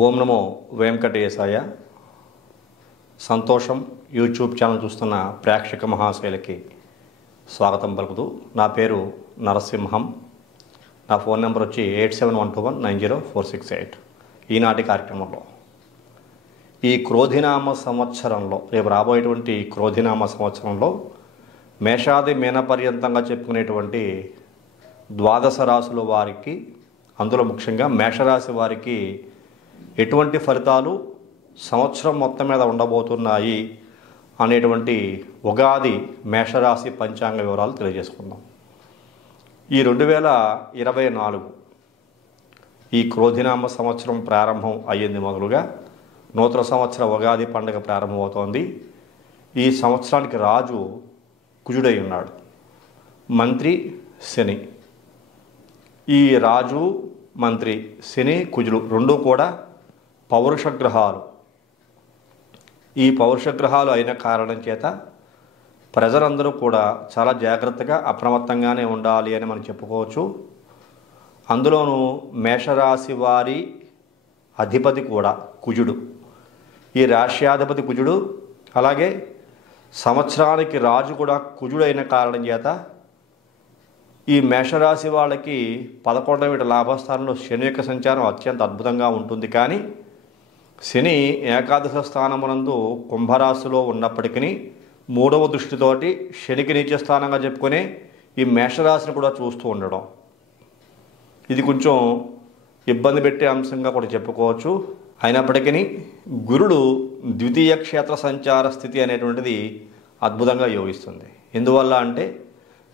ఓం నమో వెంకటేశాయ. సంతోషం YouTube channel చూస్తున్న ప్రేక్షక మహాశైలకి స్వాగతం పలుకుతూ, నా పేరు నరసింహం. నా ఫోన్ నెంబర్ వచ్చి 8712190468. ఈనాటి కార్యక్రమంలో ఈ క్రోధినామ సంవత్సరంలో, రేపు రాబోయేటువంటి క్రోధినామ సంవత్సరంలో మేషాది మీన పర్యంతంగా చెప్పుకునేటువంటి ద్వాదశ రాశుల వారికి, అందులో ముఖ్యంగా మేషరాశి వారికి ఎటువంటి ఫలితాలు సంవత్సరం మొత్తం మీద ఉండబోతున్నాయి అనేటువంటి ఉగాది మేషరాశి పంచాంగ వివరాలు తెలియజేసుకుందాం. ఈ 2024 ఈ క్రోధినామ సంవత్సరం ప్రారంభం అయ్యింది. మొదలుగా నూతన సంవత్సర ఉగాది పండుగ ప్రారంభమవుతోంది. ఈ సంవత్సరానికి రాజు కుజుడై ఉన్నాడు, మంత్రి శని. ఈ రాజు, మంత్రి, శని, కుజుడు రెండూ కూడా పౌరుష గ్రహాలు. ఈ పౌరుష గ్రహాలు అయిన కారణం చేత ప్రజలందరూ కూడా చాలా జాగ్రత్తగా అప్రమత్తంగానే ఉండాలి అని మనం చెప్పుకోవచ్చు. అందులోనూ మేషరాశి వారి అధిపతి కూడా కుజుడు. ఈ రాశ్యాధిపతి కుజుడు, అలాగే సంవత్సరానికి రాజు కూడా కుజుడు అయిన కారణం చేత ఈ మేషరాశి వాళ్ళకి 11వ లాభస్థానంలో శని యొక్క సంచారం అత్యంత అద్భుతంగా ఉంటుంది. కానీ శని ఏకాదశ స్థానమునందు కుంభరాశిలో ఉన్నప్పటికీ 3వ దృష్టితోటి శనికి నీచ స్థానంగా చెప్పుకొని ఈ మేషరాశిని కూడా చూస్తూ ఉండడం, ఇది కొంచెం ఇబ్బంది పెట్టే అంశంగా కూడా చెప్పుకోవచ్చు. అయినప్పటికీ గురుడు ద్వితీయ క్షేత్ర సంచార స్థితి అనేటువంటిది అద్భుతంగా యోగిస్తుంది. ఎందువల్ల అంటే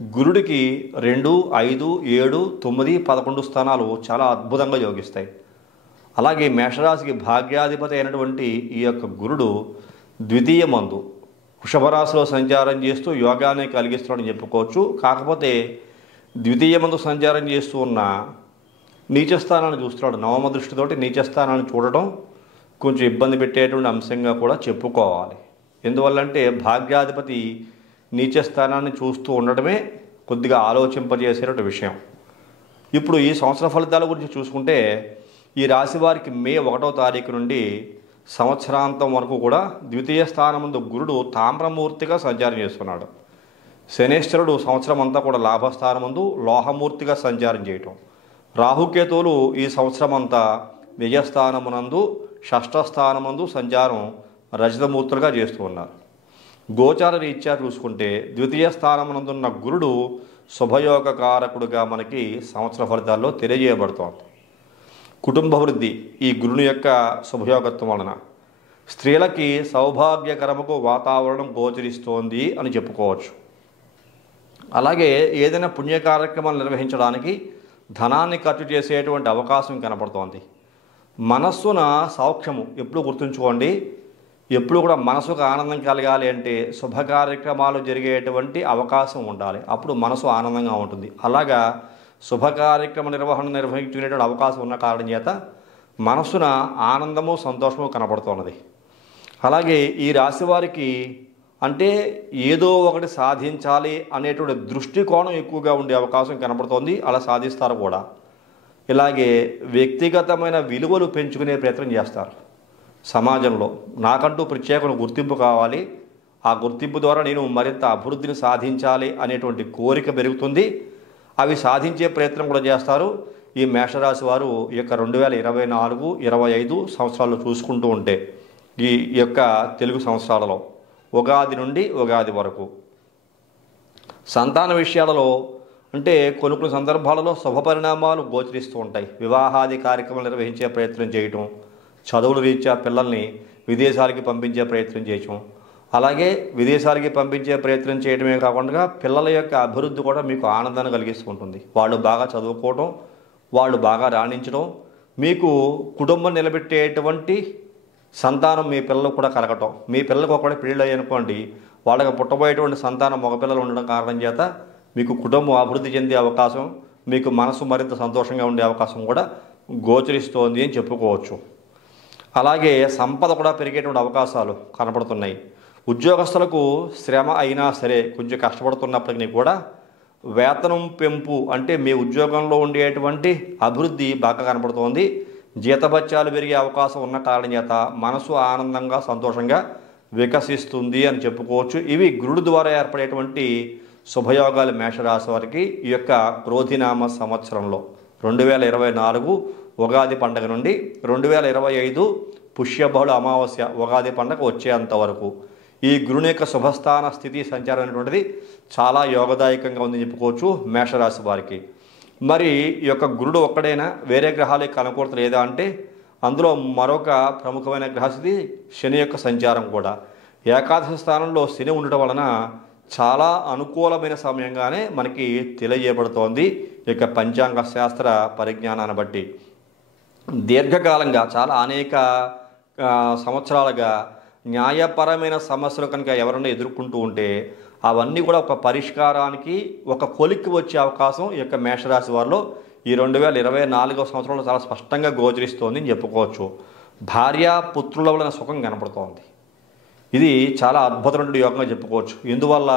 గురుడికి 2, 5, 7, 9, 11 స్థానాలు చాలా అద్భుతంగా యోగిస్తాయి. అలాగే మేషరాశికి భాగ్యాధిపతి అయినటువంటి ఈ యొక్క గురుడు ద్వితీయ మందు వృషభ రాశిలో సంచారం చేస్తూ యోగాన్ని కలిగిస్తున్నాడని చెప్పుకోవచ్చు. కాకపోతే ద్వితీయ మందు సంచారం చేస్తూ ఉన్న నీచస్థానాన్ని చూస్తున్నాడు. నవమ దృష్టితోటి నీచస్థానాన్ని చూడడం కొంచెం ఇబ్బంది పెట్టేటువంటి అంశంగా కూడా చెప్పుకోవాలి. ఎందువల్లంటే భాగ్యాధిపతి నీచస్థానాన్ని చూస్తూ ఉండడమే కొద్దిగా ఆలోచింపజేసేటువంటి విషయం. ఇప్పుడు ఈ సంవత్సర ఫలితాల గురించి చూసుకుంటే, ఈ రాశి వారికి మే 1వ తారీఖు నుండి సంవత్సరాంతం వరకు కూడా ద్వితీయ స్థానముందు గురుడు తామ్రమూర్తిగా సంచారం చేస్తున్నాడు. శనేశ్వరుడు సంవత్సరం అంతా కూడా లాభస్థానముందు లోహమూర్తిగా సంచారం చేయటం. రాహుకేతువులు ఈ సంవత్సరం అంతా వ్యయస్థానమునందు షష్ఠస్థానముందు సంచారం రజతమూర్తులుగా చేస్తూ ఉన్నారు. గోచార రీత్యా చూసుకుంటే ద్వితీయ స్థానమునందున్న గురుడు శుభయోగ కారకుడుగా మనకి సంవత్సర ఫలితాల్లో తెలియజేయబడుతోంది. కుటుంబ వృద్ధి ఈ గురుని యొక్క శుభయోగత్వం వలన స్త్రీలకి సౌభాగ్యకరముకు వాతావరణం గోచరిస్తోంది అని చెప్పుకోవచ్చు. అలాగే ఏదైనా పుణ్య కార్యక్రమాలు నిర్వహించడానికి ధనాన్ని ఖర్చు చేసేటువంటి అవకాశం కనపడుతోంది. మనస్సున సౌఖ్యము ఎప్పుడు గుర్తుంచుకోండి. ఎప్పుడు కూడా మనసుకు ఆనందం కలగాలి అంటే శుభ కార్యక్రమాలు జరిగేటువంటి అవకాశం ఉండాలి. అప్పుడు మనసు ఆనందంగా ఉంటుంది. అలాగా శుభ కార్యక్రమ నిర్వహించుకునేటువంటి అవకాశం ఉన్న కారణం చేత మనసున ఆనందము, సంతోషము కనపడుతున్నది. అలాగే ఈ రాశి వారికి అంటే ఏదో ఒకటి సాధించాలి అనేటువంటి దృష్టికోణం ఎక్కువగా ఉండే అవకాశం కనపడుతోంది. అలా సాధిస్తారు కూడా. ఇలాగే వ్యక్తిగతమైన విలువలు పెంచుకునే ప్రయత్నం చేస్తారు. సమాజంలో నాకంటూ ప్రత్యేక గుర్తింపు కావాలి, ఆ గుర్తింపు ద్వారా నేను మరింత అభివృద్ధిని సాధించాలి అనేటువంటి కోరిక పెరుగుతుంది. అవి సాధించే ప్రయత్నం కూడా చేస్తారు. ఈ మేషరాశి వారు ఈ యొక్క 2024, 25 సంవత్సరాల్లో చూసుకుంటూ ఉంటే, ఈ యొక్క తెలుగు సంవత్సరాలలో ఉగాది నుండి ఉగాది వరకు సంతాన విషయాలలో అంటే కొన్ని సందర్భాలలో శుభ పరిణామాలు గోచరిస్తూ ఉంటాయి. వివాహాది కార్యక్రమాలు నిర్వహించే ప్రయత్నం చేయటం, చదువుల రీత్యా పిల్లల్ని విదేశాలకి పంపించే ప్రయత్నం చేయటం, అలాగే విదేశాలకి పంపించే ప్రయత్నం చేయడమే కాకుండా పిల్లల యొక్క అభివృద్ధి కూడా మీకు ఆనందాన్ని కలిగిస్తూ ఉంటుంది. వాళ్ళు బాగా చదువుకోవడం, వాళ్ళు బాగా రాణించడం, మీకు కుటుంబం నిలబెట్టేటువంటి సంతానం మీ పిల్లలకు కూడా కలగటం. మీ పిల్లలకు ఒకటి పెళ్ళి అయ్యనుకోండి, వాళ్ళకి పుట్టబోయేటువంటి సంతానం మగపిల్లలు ఉండడం కారణం చేత మీకు కుటుంబం అభివృద్ధి చెందే అవకాశం, మీకు మనసు మరింత సంతోషంగా ఉండే అవకాశం కూడా గోచరిస్తోంది అని చెప్పుకోవచ్చు. అలాగే సంపద కూడా పెరిగేటువంటి అవకాశాలు కనపడుతున్నాయి. ఉద్యోగస్తులకు శ్రమ అయినా సరే కొంచెం కష్టపడుతున్నప్పటికీ కూడా వేతనం పెంపు అంటే మీ ఉద్యోగంలో ఉండేటువంటి అభివృద్ధి బాగా కనపడుతోంది. జీతభత్యాలు పెరిగే అవకాశం ఉన్న కారణం చేత మనసు ఆనందంగా సంతోషంగా వికసిస్తుంది అని చెప్పుకోవచ్చు. ఇవి గురుడు ద్వారా ఏర్పడేటువంటి శుభయోగాలు మేషరాశి వారికి ఈ యొక్క క్రోధినామ సంవత్సరంలో 2024 ఉగాది పండుగ నుండి 2025 పుష్యబహుళ అమావాస్య ఉగాది పండుగ వచ్చేంత వరకు ఈ గురుని యొక్క శుభస్థాన స్థితి సంచారం అనేటువంటిది చాలా యోగదాయకంగా ఉందని చెప్పుకోవచ్చు మేషరాశి వారికి. మరి ఈ యొక్క గురుడు ఒక్కడైనా వేరే గ్రహాల యొక్క అనుకూలత లేదా అంటే అందులో మరొక ప్రముఖమైన గ్రహస్థితి శని యొక్క సంచారం కూడా. ఏకాదశ స్థానంలో శని ఉండటం వలన చాలా అనుకూలమైన సమయంగానే మనకి తెలియజేయబడుతోంది ఈ యొక్క పంచాంగ శాస్త్ర పరిజ్ఞానాన్ని బట్టి. దీర్ఘకాలంగా చాలా అనేక సంవత్సరాలుగా న్యాయపరమైన సమస్యలు కనుక ఎవరైనా ఎదుర్కొంటూ ఉంటే అవన్నీ కూడా ఒక పరిష్కారానికి ఒక కొలిక్కి వచ్చే అవకాశం ఈ యొక్క మేషరాశి వారిలో ఈ 2024 సంవత్సరంలో చాలా స్పష్టంగా గోచరిస్తోంది అని చెప్పుకోవచ్చు. భార్య పుత్రుల వలన సుఖం కనపడుతోంది. ఇది చాలా అద్భుతమైన యోగంగా చెప్పుకోవచ్చు. ఇందువల్ల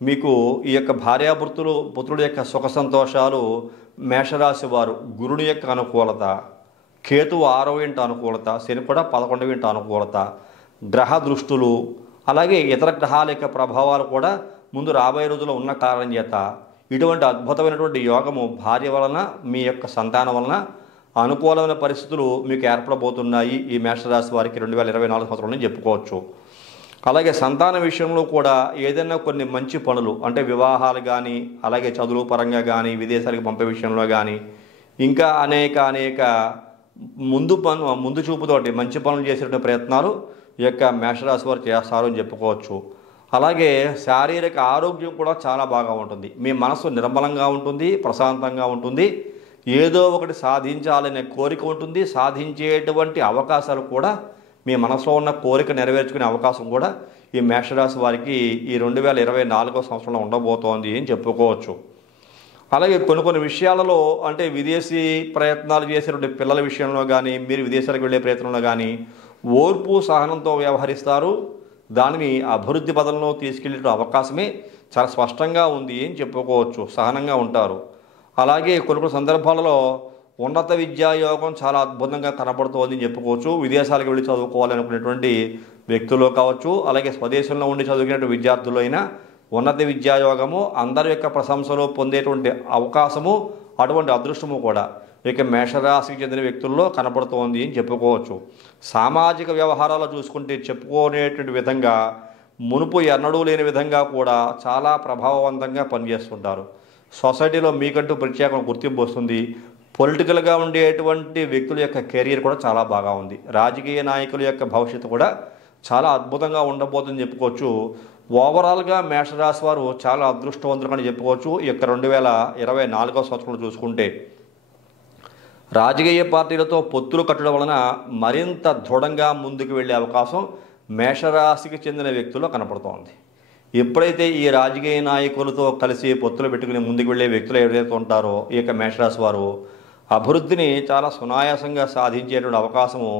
మీకు ఈ యొక్క పుత్రుల యొక్క సుఖ సంతోషాలు మేషరాశి వారు గురుని యొక్క అనుకూలత, కేతువు 6వ ఇంట అనుకూలత, శని కూడా 11వ ఇంట అనుకూలత, గ్రహ దృష్టులు అలాగే ఇతర గ్రహాల యొక్క ప్రభావాలు కూడా ముందు రాబోయే రోజుల్లో ఉన్న కారణం చేత ఇటువంటి అద్భుతమైనటువంటి యోగము భార్య వలన మీ యొక్క సంతానం వలన అనుకూలమైన పరిస్థితులు మీకు ఏర్పడబోతున్నాయి ఈ మేషరాశి వారికి 2024 సంవత్సరంలో చెప్పుకోవచ్చు. అలాగే సంతాన విషయంలో కూడా ఏదైనా కొన్ని మంచి పనులు అంటే వివాహాలు కానీ అలాగే చదువు పరంగా కానీ విదేశాలకు పంపే విషయంలో కానీ ఇంకా అనేక ముందు చూపుతోటి మంచి పనులు చేసేటువంటి ప్రయత్నాలు ఈ యొక్క మేషరాశి వారు చేస్తారు అని చెప్పుకోవచ్చు. అలాగే శారీరక ఆరోగ్యం కూడా చాలా బాగా ఉంటుంది. మీ మనసు నిర్మలంగా ఉంటుంది, ప్రశాంతంగా ఉంటుంది, ఏదో ఒకటి సాధించాలనే కోరిక ఉంటుంది. సాధించేటువంటి అవకాశాలు కూడా మీ మనసులో ఉన్న కోరిక నెరవేర్చుకునే అవకాశం కూడా ఈ మేషరాశి వారికి ఈ 2024 సంవత్సరంలో ఉండబోతోంది అని చెప్పుకోవచ్చు. అలాగే కొన్ని విషయాలలో అంటే విదేశీ ప్రయత్నాలు చేసేటువంటి పిల్లల విషయంలో కానీ మీరు విదేశాలకు వెళ్ళే ప్రయత్నంలో కానీ ఓర్పు సహనంతో వ్యవహరిస్తారు. దానిని అభివృద్ధి పదంలో తీసుకెళ్లే అవకాశమే చాలా స్పష్టంగా ఉంది అని చెప్పుకోవచ్చు. సహనంగా ఉంటారు. అలాగే కొన్ని సందర్భాలలో ఉన్నత విద్యా యోగం చాలా అద్భుతంగా కనపడుతోంది అని చెప్పుకోవచ్చు. విదేశాలకు వెళ్ళి చదువుకోవాలనుకునేటువంటి వ్యక్తులు కావచ్చు, అలాగే స్వదేశంలో ఉండి చదువుకునే విద్యార్థులు అయినా ఉన్నత విద్యాయోగము అందరి యొక్క ప్రశంసలు పొందేటువంటి అవకాశము అటువంటి అదృష్టము కూడా ఇక మేషరాశికి చెందిన వ్యక్తుల్లో కనపడుతోంది అని చెప్పుకోవచ్చు. సామాజిక వ్యవహారాలు చూసుకుంటే చెప్పుకునేటువంటి విధంగా మునుపు ఎన్నడూ లేని విధంగా కూడా చాలా ప్రభావవంతంగా పనిచేస్తుంటారు. సొసైటీలో మీకంటూ ప్రత్యేక గుర్తింపు వస్తుంది. పొలిటికల్గా ఉండేటువంటి వ్యక్తుల యొక్క కెరీర్ కూడా చాలా బాగా ఉంది. రాజకీయ నాయకుల యొక్క భవిష్యత్తు కూడా చాలా అద్భుతంగా ఉండబోతుందని చెప్పుకోవచ్చు. ఓవరాల్గా మేషరాశి వారు చాలా అదృష్టవంతులుగా చెప్పుకోవచ్చు. ఈ యొక్క 2024 సంవత్సరంలో చూసుకుంటే రాజకీయ పార్టీలతో పొత్తులు కట్టడం వలన మరింత దృఢంగా ముందుకు వెళ్ళే అవకాశం మేషరాశికి చెందిన వ్యక్తుల్లో కనపడుతోంది. ఎప్పుడైతే ఈ రాజకీయ నాయకులతో కలిసి పొత్తులు పెట్టుకుని ముందుకు వెళ్ళే వ్యక్తులు ఎవరైతే ఉంటారో ఈ యొక్క మేషరాశి వారు అభివృద్ధిని చాలా సునాయాసంగా సాధించేటువంటి అవకాశము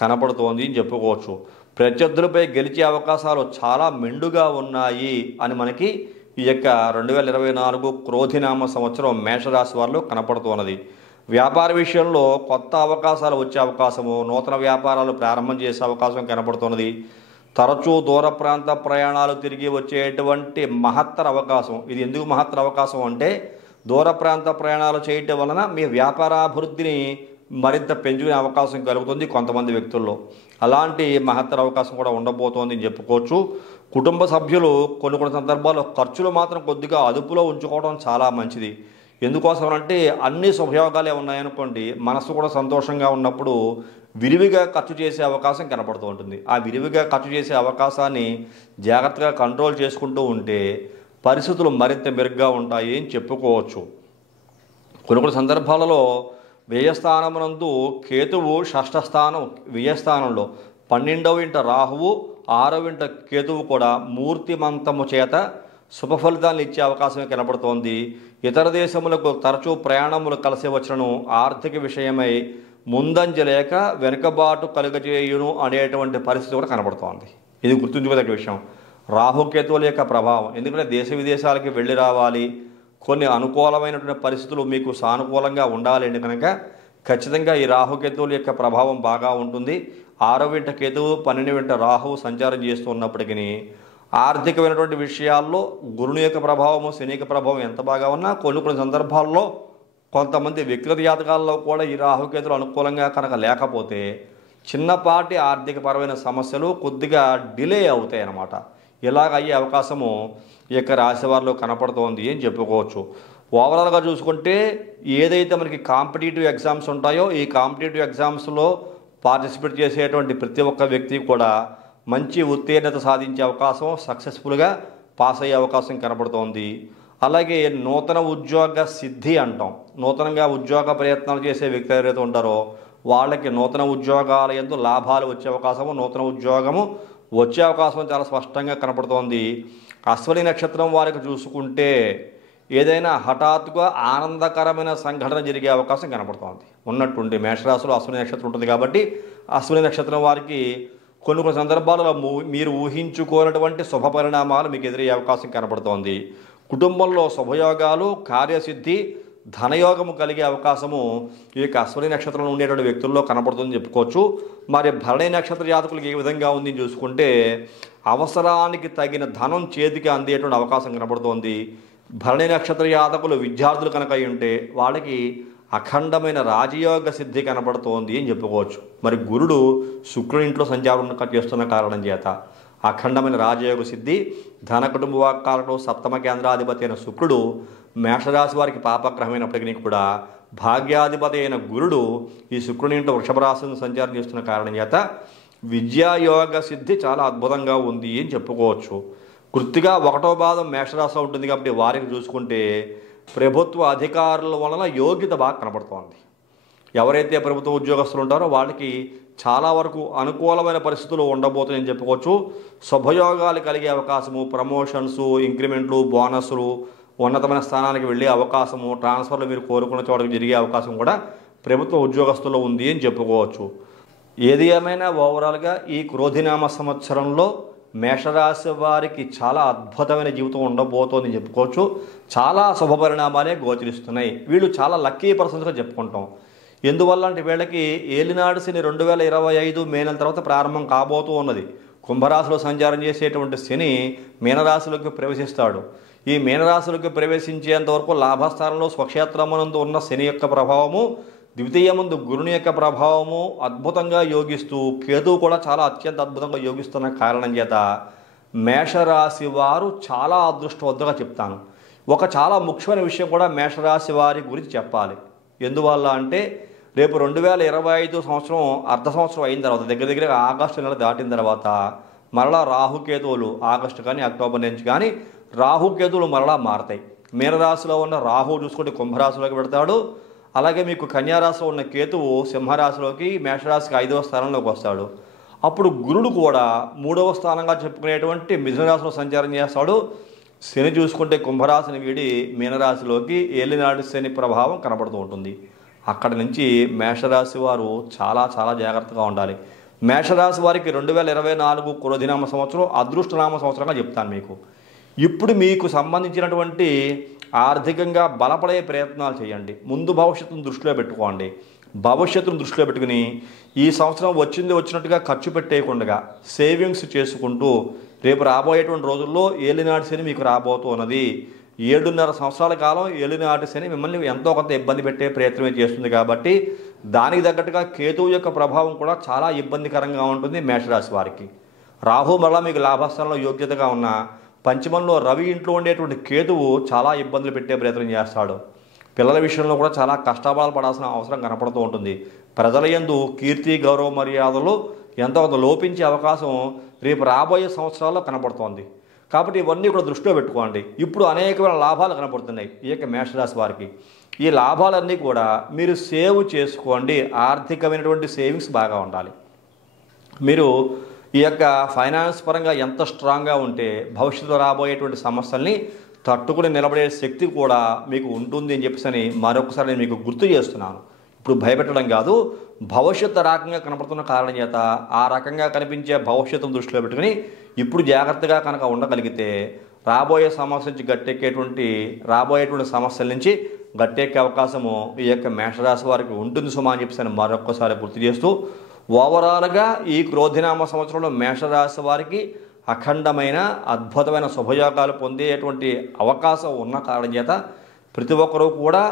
కనపడుతోంది అని చెప్పుకోవచ్చు. ప్రత్యర్థులపై గెలిచే అవకాశాలు చాలా మెండుగా ఉన్నాయి అని మనకి ఈ యొక్క 2024 క్రోధినామ సంవత్సరం మేషరాశి వారిలో కనపడుతున్నది. వ్యాపార విషయంలో కొత్త అవకాశాలు వచ్చే అవకాశము, నూతన వ్యాపారాలు ప్రారంభం చేసే అవకాశం కనపడుతున్నది. తరచూ దూర ప్రాంత ప్రయాణాలు తిరిగి వచ్చేటువంటి మహత్తర అవకాశం. ఇది ఎందుకు మహత్తర అవకాశం అంటే దూర ప్రాంత ప్రయాణాలు చేయటం వలన మీ వ్యాపారాభివృద్ధిని మరింత పెంచుకునే అవకాశం కలుగుతుంది కొంతమంది వ్యక్తుల్లో. అలాంటి మహత్తర అవకాశం కూడా ఉండబోతోంది అని చెప్పుకోవచ్చు. కుటుంబ సభ్యులు కొన్ని సందర్భాల్లో ఖర్చులు మాత్రం కొద్దిగా అదుపులో ఉంచుకోవడం చాలా మంచిది. ఎందుకోసం అంటే అన్ని శుభయోగాలే ఉన్నాయనుకోండి, మనసు కూడా సంతోషంగా ఉన్నప్పుడు విరివిగా ఖర్చు చేసే అవకాశం కనపడుతూ ఉంటుంది. ఆ విరివిగా ఖర్చు చేసే అవకాశాన్ని జాగ్రత్తగా కంట్రోల్ చేసుకుంటూ ఉంటే పరిస్థితులు మరింత మెరుగ్గా ఉంటాయి అని చెప్పుకోవచ్చు. కొన్ని సందర్భాలలో వ్యయస్థానమునందు కేతువు షష్ఠ స్థానం వ్యయస్థానంలో 12వ ఇంట రాహువు 6వ ఇంట కేతువు కూడా మూర్తిమంతము చేత శుభ ఫలితాలను ఇచ్చే అవకాశమే కనబడుతోంది. ఇతర దేశములకు తరచూ ప్రయాణములు కలిసి వచ్చను ఆర్థిక విషయమై ముందంజలేక వెనుకబాటు కలుగజేయును అనేటువంటి పరిస్థితి కూడా కనబడుతోంది. ఇది గుర్తుంచుకోదగ్గ విషయం. రాహుకేతువుల యొక్క ప్రభావం. ఎందుకంటే దేశ విదేశాలకి వెళ్ళి రావాలి, కొన్ని అనుకూలమైనటువంటి పరిస్థితులు మీకు సానుకూలంగా ఉండాలి అంటే కనుక ఖచ్చితంగా ఈ రాహుకేతువుల యొక్క ప్రభావం బాగా ఉంటుంది. 6వ ఇంట కేతువు, 12వ ఇంట రాహువు సంచారం చేస్తూ ఉన్నప్పటికీ ఆర్థికమైనటువంటి విషయాల్లో గురుని యొక్క ప్రభావము, శని యొక్క ప్రభావం ఎంత బాగా ఉన్నా కొన్ని సందర్భాల్లో కొంతమంది వ్యక్తిగత జాతకాల్లో కూడా ఈ రాహుకేతులు అనుకూలంగా కనుక లేకపోతే చిన్నపాటి ఆర్థికపరమైన సమస్యలు కొద్దిగా డిలే అవుతాయి అన్నమాట. ఇలాగ అయ్యే అవకాశము ఈ యొక్క రాశి వారిలో కనపడుతోంది అని చెప్పుకోవచ్చు. ఓవరాల్గా చూసుకుంటే ఏదైతే మనకి కాంపిటేటివ్ ఎగ్జామ్స్ ఉంటాయో ఈ కాంపిటేటివ్ ఎగ్జామ్స్లో పార్టిసిపేట్ చేసేటువంటి ప్రతి ఒక్క వ్యక్తి కూడా మంచి ఉత్తీర్ణత సాధించే అవకాశం, సక్సెస్ఫుల్గా పాస్ అయ్యే అవకాశం కనపడుతోంది. అలాగే నూతన ఉద్యోగ సిద్ధి అంటాం. నూతనంగా ఉద్యోగ ప్రయత్నాలు చేసే వ్యక్తులు ఎవరైతే ఉంటారో వాళ్ళకి నూతన ఉద్యోగాల యందు లాభాలు వచ్చే అవకాశము, నూతన ఉద్యోగము వచ్చే అవకాశం చాలా స్పష్టంగా కనపడుతోంది. అశ్విని నక్షత్రం వారికి చూసుకుంటే ఏదైనా హఠాత్తుగా ఆనందకరమైన సంఘటన జరిగే అవకాశం కనపడుతోంది. ఉన్నట్టుండి మేషరాశిలో అశ్విని నక్షత్రం ఉంటుంది కాబట్టి అశ్విని నక్షత్రం వారికి కొన్ని సందర్భాలలో మీరు ఊహించుకోనటువంటి శుభ పరిణామాలు మీకు ఎదురయ్యే అవకాశం కనపడుతోంది. కుటుంబంలో శుభయోగాలు, కార్యసిద్ధి, ధనయోగము కలిగే అవకాశము ఈ యొక్క అశ్విని నక్షత్రంలో ఉండేటువంటి వ్యక్తుల్లో కనపడుతుందని చెప్పుకోవచ్చు. మరి భరణి నక్షత్ర జాతకులకు ఏ విధంగా ఉంది చూసుకుంటే అవసరానికి తగిన ధనం చేతికి అందేటువంటి అవకాశం కనపడుతోంది. భరణి నక్షత్ర జాతకులు విద్యార్థులు కనుక అయి ఉంటే వాళ్ళకి అఖండమైన రాజయోగ సిద్ధి కనపడుతోంది అని చెప్పుకోవచ్చు. మరి గురుడు శుక్రుని ఇంట్లో సంచారం చేస్తున్న కారణం చేత అఖండమైన రాజయోగ సిద్ధి, ధన కుటుంబ వాక్కాలతో సప్తమ కేంద్రాధిపతి అయిన శుక్రుడు మేషరాశి వారికి పాపగ్రహమైనప్పటికీ కూడా భాగ్యాధిపతి అయిన గురుడు ఈ శుక్రుని ఇంట్లో వృషభ రాశిని సంచారం చేస్తున్న కారణం చేత విద్యాయోగ సిద్ధి చాలా అద్భుతంగా ఉంది అని చెప్పుకోవచ్చు. కృత్తిగా 1వ పాదం మేషరాశిలో ఉంటుంది కాబట్టి వారికి చూసుకుంటే ప్రభుత్వ అధికారుల వలన యోగ్యత బాగా కనబడుతోంది. ఎవరైతే ప్రభుత్వ ఉద్యోగస్తులు ఉంటారో వాళ్ళకి చాలా వరకు అనుకూలమైన పరిస్థితులు ఉండబోతున్నాయని చెప్పుకోవచ్చు. శుభయోగాలు కలిగే అవకాశము, ప్రమోషన్స్, ఇంక్రిమెంట్లు, బోనస్లు, ఉన్నతమైన స్థానానికి వెళ్ళే అవకాశము, ట్రాన్స్ఫర్లు మీరు కోరుకున్న చోటకి జరిగే అవకాశం కూడా ప్రభుత్వ ఉద్యోగస్తుల్లో ఉంది అని చెప్పుకోవచ్చు. ఏది ఏమైనా ఓవరాల్గా ఈ క్రోధినామ సంవత్సరంలో మేషరాశి వారికి చాలా అద్భుతమైన జీవితం ఉండబోతోందని చెప్పుకోవచ్చు. చాలా శుభ పరిణామాలే గోచరిస్తున్నాయి. వీళ్ళు చాలా లక్కీ పర్సన్స్గా చెప్పుకుంటాం. ఎందువల్ల అంటే వీళ్ళకి ఏలినాడు శని 2025 మే నెల తర్వాత ప్రారంభం కాబోతూ ఉన్నది. కుంభరాశిలో సంచారం చేసేటువంటి శని మీనరాశిలోకి ప్రవేశిస్తాడు. ఈ మీనరాశిలోకి ప్రవేశించేంత వరకు లాభస్థానంలో స్వక్షేత్రమునందు ఉన్న శని యొక్క ప్రభావము, ద్వితీయమందు గురుని యొక్క ప్రభావము అద్భుతంగా యోగిస్తూ కేతువు కూడా చాలా అత్యంత అద్భుతంగా యోగిస్తున్న కారణం చేత మేషరాశి వారు చాలా అదృష్టవంతులుగా చెప్తాను. ఒక చాలా ముఖ్యమైన విషయం కూడా మేషరాశి వారి గురించి చెప్పాలి. ఎందువల్ల అంటే రేపు 2025 సంవత్సరం అర్ధ సంవత్సరం అయిన తర్వాత దగ్గర ఆగస్టు నెల దాటిన తర్వాత మరలా రాహుకేతువులు ఆగస్టు కానీ అక్టోబర్ నుంచి కానీ రాహుకేతువులు మరలా మారతాయి. మీనరాశిలో ఉన్న రాహు చూసుకుంటే కుంభరాశిలోకి పెడతాడు. అలాగే మీకు కన్యారాశిలో ఉన్న కేతువు సింహరాశిలోకి, మేషరాశికి 5వ స్థానంలోకి వస్తాడు. అప్పుడు గురుడు కూడా 3వ స్థానంగా చెప్పుకునేటువంటి మిథునరాశిలో సంచారం చేస్తాడు. శని చూసుకుంటే కుంభరాశిని వీడి మీనరాశిలోకి ఏలినాడు శని ప్రభావం కనబడుతూ ఉంటుంది. అక్కడి నుంచి మేషరాశి వారు చాలా చాలా జాగ్రత్తగా ఉండాలి. మేషరాశి వారికి 2024 క్రోధినామ సంవత్సరం అదృష్టనామ సంవత్సరంగా చెప్తాను మీకు. ఇప్పుడు మీకు సంబంధించినటువంటి ఆర్థికంగా బలపడే ప్రయత్నాలు చేయండి. ముందు భవిష్యత్తును దృష్టిలో పెట్టుకోండి. భవిష్యత్తును దృష్టిలో పెట్టుకుని ఈ సంవత్సరం వచ్చినట్టుగా ఖర్చు పెట్టేయకుండా సేవింగ్స్ చేసుకుంటూ రేపు రాబోయేటువంటి రోజుల్లో ఏలినాటి శని మీకు రాబోతున్నది. 7.5 సంవత్సరాల కాలం ఏలినాటి శని మిమ్మల్ని ఎంతో కొంత ఇబ్బంది పెట్టే ప్రయత్నమే చేస్తుంది. కాబట్టి దానికి తగ్గట్టుగా కేతువు యొక్క ప్రభావం కూడా చాలా ఇబ్బందికరంగా ఉంటుంది మేషరాశి వారికి. రాహు మరలా మీకు లాభస్థానంలో యోగ్యతగా ఉన్న పంచమంలో రవి ఇంట్లో ఉండేటువంటి కేతువు చాలా ఇబ్బందులు పెట్టే ప్రయత్నం చేస్తాడు. పిల్లల విషయంలో కూడా చాలా కష్టాలు పడాల్సిన అవసరం కనపడుతూ ఉంటుంది. ప్రజల యందు కీర్తి, గౌరవ మర్యాదలు ఎంతో కొంత లోపించే అవకాశం రేపు రాబోయే సంవత్సరాల్లో కనపడుతోంది. కాబట్టి ఇవన్నీ కూడా దృష్టిలో పెట్టుకోండి. ఇప్పుడు అనేకమైన లాభాలు కనపడుతున్నాయి ఈ యొక్క మేషరాశి వారికి. ఈ లాభాలన్నీ కూడా మీరు సేవ్ చేసుకోండి. ఆర్థికమైనటువంటి సేవింగ్స్ బాగా ఉండాలి. మీరు ఈ యొక్క ఫైనాన్స్ పరంగా ఎంత స్ట్రాంగ్గా ఉంటే భవిష్యత్తులో రాబోయేటువంటి సమస్యల్ని తట్టుకుని నిలబడే శక్తి కూడా మీకు ఉంటుంది అని చెప్పేసి మరొకసారి నేను మీకు గుర్తు చేస్తున్నాను. ఇప్పుడు భయపెట్టడం కాదు, భవిష్యత్తు రకంగా కనపడుతున్న కారణం చేత ఆ రకంగా కనిపించే భవిష్యత్తును దృష్టిలో పెట్టుకుని ఇప్పుడు జాగ్రత్తగా కనుక ఉండగలిగితే రాబోయే సమస్య నుంచి గట్టెక్కేటువంటి రాబోయేటువంటి సమస్యల నుంచి గట్టెక్కే అవకాశము ఈ యొక్క మేషరాశి వారికి ఉంటుంది సుమా అని చెప్పేసి మరొక్కసారి గుర్తు చేస్తూ ఓవరాల్గా ఈ క్రోధినామ సంవత్సరంలో మేషరాశి వారికి అఖండమైన అద్భుతమైన శుభయోగాలు పొందేటువంటి అవకాశం ఉన్న కారణం చేత ప్రతి ఒక్కరూ కూడా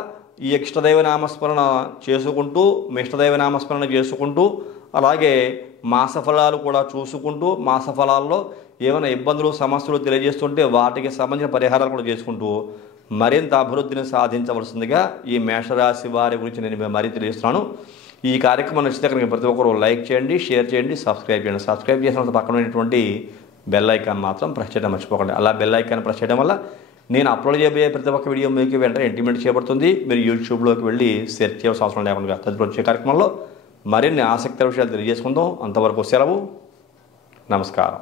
ఈ ఇష్టదైవ నామస్మరణ చేసుకుంటూ మీ ఇష్టదైవ నామస్మరణ చేసుకుంటూ అలాగే మాస ఫలాలు కూడా చూసుకుంటూ మాస ఫలాల్లో ఏమైనా ఇబ్బందులు సమస్యలు తెలియజేస్తుంటే వాటికి సంబంధించిన పరిహారాలు కూడా చేసుకుంటూ మరింత అభివృద్ధిని సాధించవలసిందిగా ఈ మేషరాశి వారి గురించి నేను మరీ తెలియజేస్తున్నాను. ఈ కార్యక్రమం నచ్చితే కనుక ప్రతి ఒక్కరు లైక్ చేయండి, షేర్ చేయండి, సబ్స్క్రైబ్ చేయండి. సబ్స్క్రైబ్ చేసిన పక్కన ఉన్నటువంటి బెల్ ఐకాన్ మాత్రం ప్రెస్ చేయడం మర్చిపోకండి. అలా బెల్ ఐకాన్ ప్రెస్ చేయడం వల్ల నేను అప్లోడ్ చేయబోయే ప్రతి ఒక్క వీడియో మీకు వెంటనే ఇంటిమేట్ చేయబడుతుంది. మీరు యూట్యూబ్లోకి వెళ్ళి సెర్చ్ చేయాల్సిన అవసరం లేకుండా తదుపరి వచ్చే కార్యక్రమంలో మరిన్ని ఆసక్తికర విషయాలు తెలియజేసుకుందాం. అంతవరకు సెలవు. నమస్కారం.